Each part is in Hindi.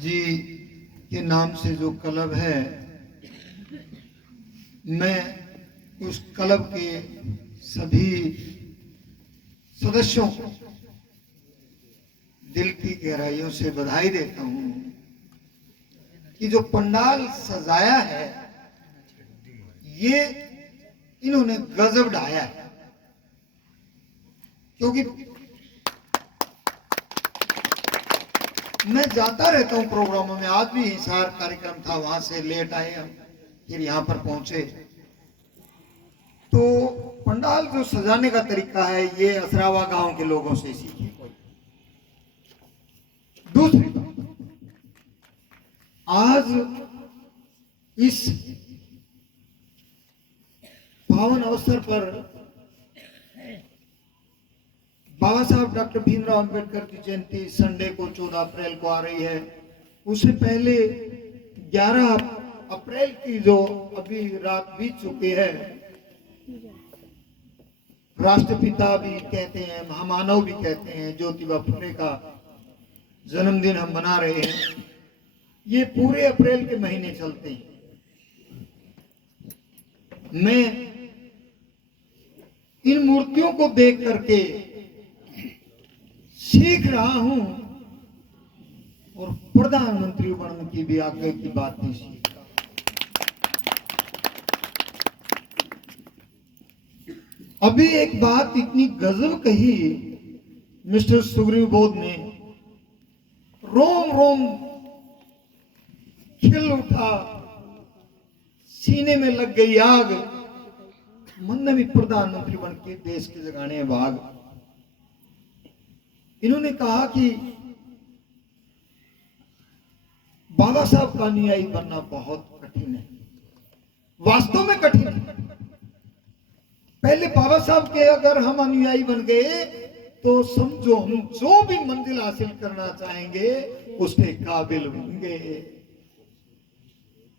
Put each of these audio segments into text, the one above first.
जी के नाम से जो क्लब है, मैं उस क्लब के सभी सदस्यों को दिल की गहराइयों से बधाई देता हूं कि जो पंडाल सजाया है ये इन्होंने गजब ढाया है। क्योंकि मैं जाता रहता हूं प्रोग्रामों में, आज भी हिसार कार्यक्रम था, वहां से लेट आए हम, फिर यहां पर पहुंचे। तो पंडाल जो सजाने का तरीका है ये असरावा गांव के लोगों से सीखे। दूसरी बात, आज इस पावन अवसर पर बाबा साहब डॉक्टर भीमराव अंबेडकर की जयंती संडे को 14 अप्रैल को आ रही है। उससे पहले 11 अप्रैल की जो अभी रात बीत चुकी है, राष्ट्रपिता भी कहते हैं, महामानव भी कहते हैं, ज्योतिबा फुले का जन्मदिन हम मना रहे हैं। ये पूरे अप्रैल के महीने चलते हैं। मैं इन मूर्तियों को देख करके सीख रहा हूं और प्रधानमंत्री बनने की भी आगे की बात नहीं सीख रहा। अभी एक बात इतनी गजब कही मिस्टर सुग्रीव बोध ने, रोम रोम खिल उठा, सीने में लग गई आग, मन ने भी प्रधानमंत्री बन के देश के जगाने भाग। इन्होंने कहा कि बाबा साहब का अनुयायी बनना बहुत कठिन है। वास्तव में कठिन है। पहले बाबा साहब के अगर हम अनुयायी बन गए तो समझो हम जो भी मंजिल हासिल करना चाहेंगे उसके काबिल होंगे।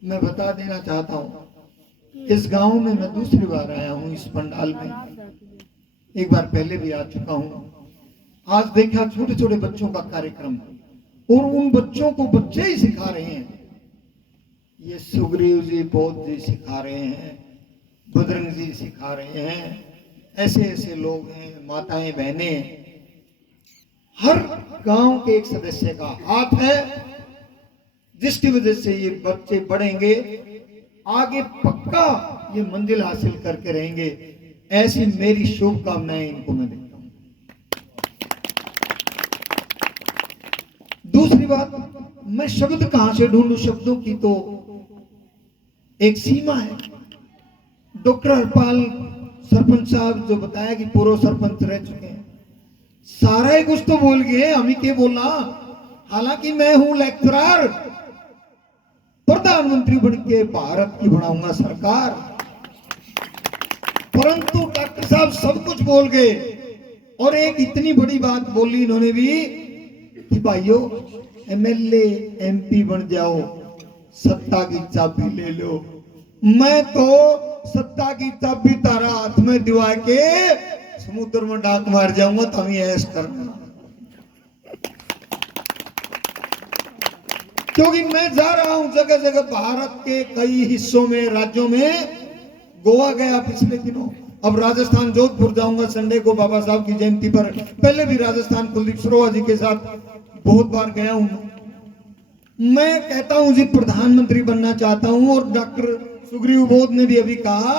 मैं बता देना चाहता हूं, इस गांव में मैं दूसरी बार आया हूं, इस पंडाल में एक बार पहले भी आ चुका हूं। आज देखा छोटे छोटे बच्चों का कार्यक्रम, और उन बच्चों को बच्चे ही सिखा रहे हैं। ये सुग्रीव जी, बोध जी सिखा रहे हैं, बजरंग जी सिखा रहे हैं, ऐसे ऐसे लोग हैं, माताएं बहनें, हर गांव के एक सदस्य का हाथ है, जिसकी वजह से ये बच्चे बढ़ेंगे, आगे पक्का ये मंजिल हासिल करके रहेंगे। ऐसी मेरी शुभकामनाएं इनको मैं देता हूं। दूसरी बात, मैं शब्द कहां से ढूंढूं? शब्दों की तो एक सीमा है। डॉक्टर हरपाल सरपंच साहब जो बताया कि पूर्व सरपंच रह चुके हैं, सारा ही कुछ तो बोल गए, हम ही क्या बोलना। हालांकि मैं हूं लेक्चरर, प्रधानमंत्री बन के भारत की बनाऊंगा सरकार, परंतु डॉक्टर साहब सब कुछ बोल गए। और एक इतनी बड़ी बात बोली इन्होंने भी कि भाइयों, एमएलए एमपी बन जाओ, सत्ता की चाबी ले लो। मैं तो सत्ता की चाबी तारा हाथ में दिवा के समुद्र में डाक मार जाऊंगा, तो हम ऐश करना। क्योंकि मैं जा रहा हूं जगह जगह, भारत के कई हिस्सों में, राज्यों में। गोवा गया पिछले दिनों, अब राजस्थान जोधपुर जाऊंगा संडे को बाबा साहब की जयंती पर। पहले भी राजस्थान कुलदीप सरोवा जी के साथ बहुत बार गया हूं। मैं कहता हूं जी, प्रधानमंत्री बनना चाहता हूं। और डॉक्टर सुग्रीव बोध ने भी अभी कहा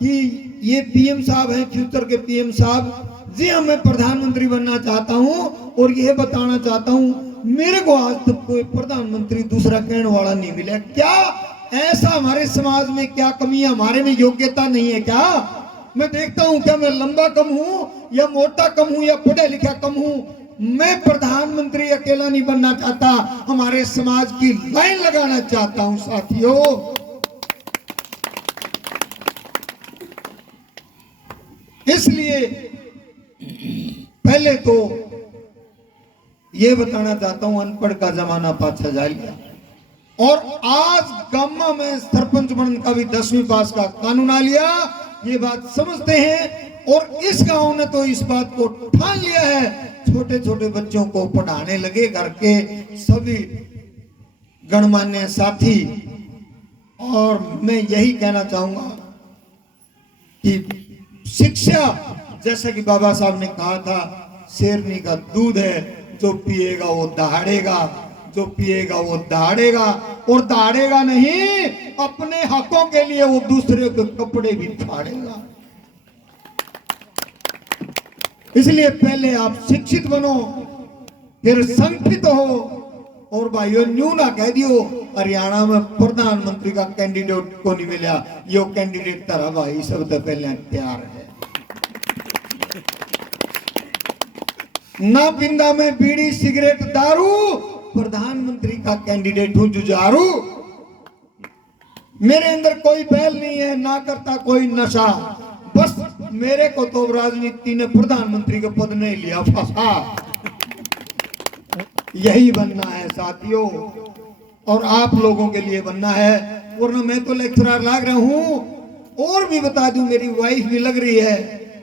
कि ये पीएम साहब हैं, फ्यूचर के पीएम साहब जी। हाँ, मैं प्रधानमंत्री बनना चाहता हूं और यह बताना चाहता हूं, मेरे को आज तक कोई प्रधानमंत्री दूसरा कहने वाला नहीं मिला। क्या ऐसा हमारे समाज में क्या कमी है? हमारे में योग्यता नहीं है क्या? मैं देखता हूं, क्या मैं लंबा कम हूं या मोटा कम हूं या पढ़ा लिखा कम हूं? मैं प्रधानमंत्री अकेला नहीं बनना चाहता, हमारे समाज की लाइन लगाना चाहता हूं साथियों। इसलिए पहले तो ये बताना चाहता हूं, अनपढ़ का जमाना पाछा जा लिया। और आज गामा में सरपंच बनने का भी 10वीं पास का कानून आ लिया, ये बात समझते हैं। और इस गांव ने तो इस बात को ठान लिया है, छोटे छोटे बच्चों को पढ़ाने लगे, घर के सभी गणमान्य साथी, और मैं यही कहना चाहूंगा कि शिक्षा, जैसा कि बाबा साहब ने कहा था, शेरनी का दूध है, जो पिएगा वो दहाड़ेगा, जो पिएगा वो दहाड़ेगा, और दहाड़ेगा नहीं, अपने हकों के लिए वो दूसरे के कपड़े भी फाड़ेगा। इसलिए पहले आप शिक्षित बनो, फिर संगठित हो। और भाइयों, न्यू ना कह दियो हरियाणा में प्रधानमंत्री का कैंडिडेट को नहीं मिला, यो कैंडिडेट तरह भाई सब तो पहले तैयार है। ना पिंदा में बीड़ी सिगरेट दारू, प्रधानमंत्री का कैंडिडेट हूं जुझारू। मेरे अंदर कोई बैल नहीं है, ना करता कोई नशा, बस मेरे को तो राजनीति ने प्रधानमंत्री का पद नहीं लिया फंसा। यही बनना है साथियों, और आप लोगों के लिए बनना है। वरना मैं तो लेक्चरर लग रहा हूं, और भी बता दूं मेरी वाइफ भी लग रही है,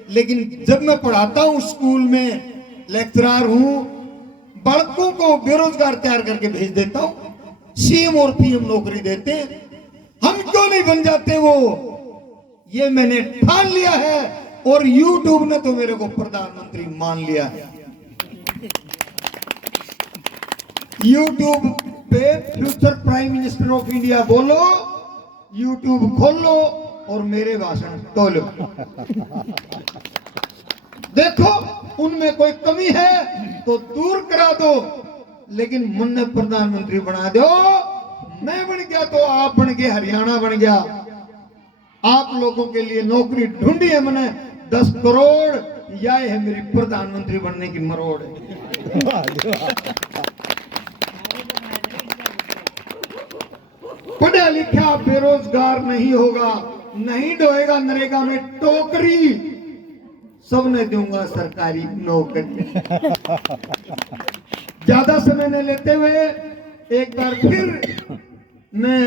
लेकिन जब मैं पढ़ाता हूं स्कूल में, लेक्चरर हूं, बालकों को बेरोजगार तैयार करके भेज देता हूं, सीएम और पीएम नौकरी देते हैं। हम क्यों नहीं बन जाते वो, ये मैंने ठान लिया है। और यूट्यूब ने तो मेरे को प्रधानमंत्री मान लिया है। यूट्यूब पे future prime minister of India बोलो, यूट्यूब खोल लो और मेरे भाषण तोलो। देखो उनमें कोई कमी है तो दूर करा दो, लेकिन मन ने प्रधानमंत्री बना दो। मैं बन गया तो आप बन गए, हरियाणा बन गया। आप लोगों के लिए नौकरी ढूंढी है मैंने 10 करोड़, यह है मेरी प्रधानमंत्री बनने की मरोड़। पढ़ा लिखा बेरोजगार नहीं होगा, नहीं ढोएगा नरेगा में टोकरी, सबने दूंगा सरकारी नौकरी। ज्यादा समय न लेते हुए एक बार फिर मैं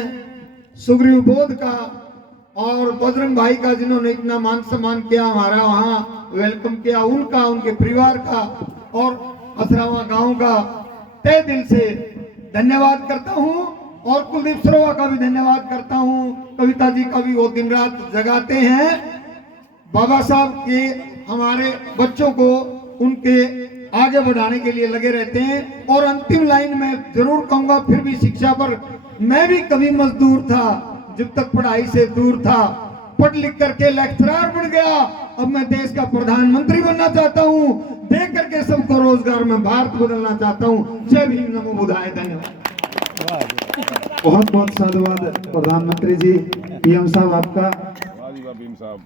सुग्रीव बोध का और बजरंग भाई का, जिन्होंने इतना मान सम्मान किया, हमारा वहां वेलकम किया, उनका, उनके परिवार का और असरावा गांव का तहे दिल से धन्यवाद करता हूं। और कुलदीप सरोवा का भी धन्यवाद करता हूं, कविता जी का भी, वो दिन रात जगाते हैं बाबा साहब के, हमारे बच्चों को उनके आगे बढ़ाने के लिए लगे रहते हैं। और अंतिम लाइन में जरूर कहूंगा, फिर भी शिक्षा पर, मैं भी कभी मजदूर था जब तक पढ़ाई से दूर था, पढ़ लिख करके लेक्चरर बन गया, अब मैं देश का प्रधानमंत्री बनना चाहता हूं, दे करके सबको रोजगार में भारत बदलना चाहता हूं। जय भीम, नमो बुद्धाय, धन्यवाद। बहुत बहुत साधुवाद प्रधानमंत्री जी, पीएम साहब आपका। भीम साहब।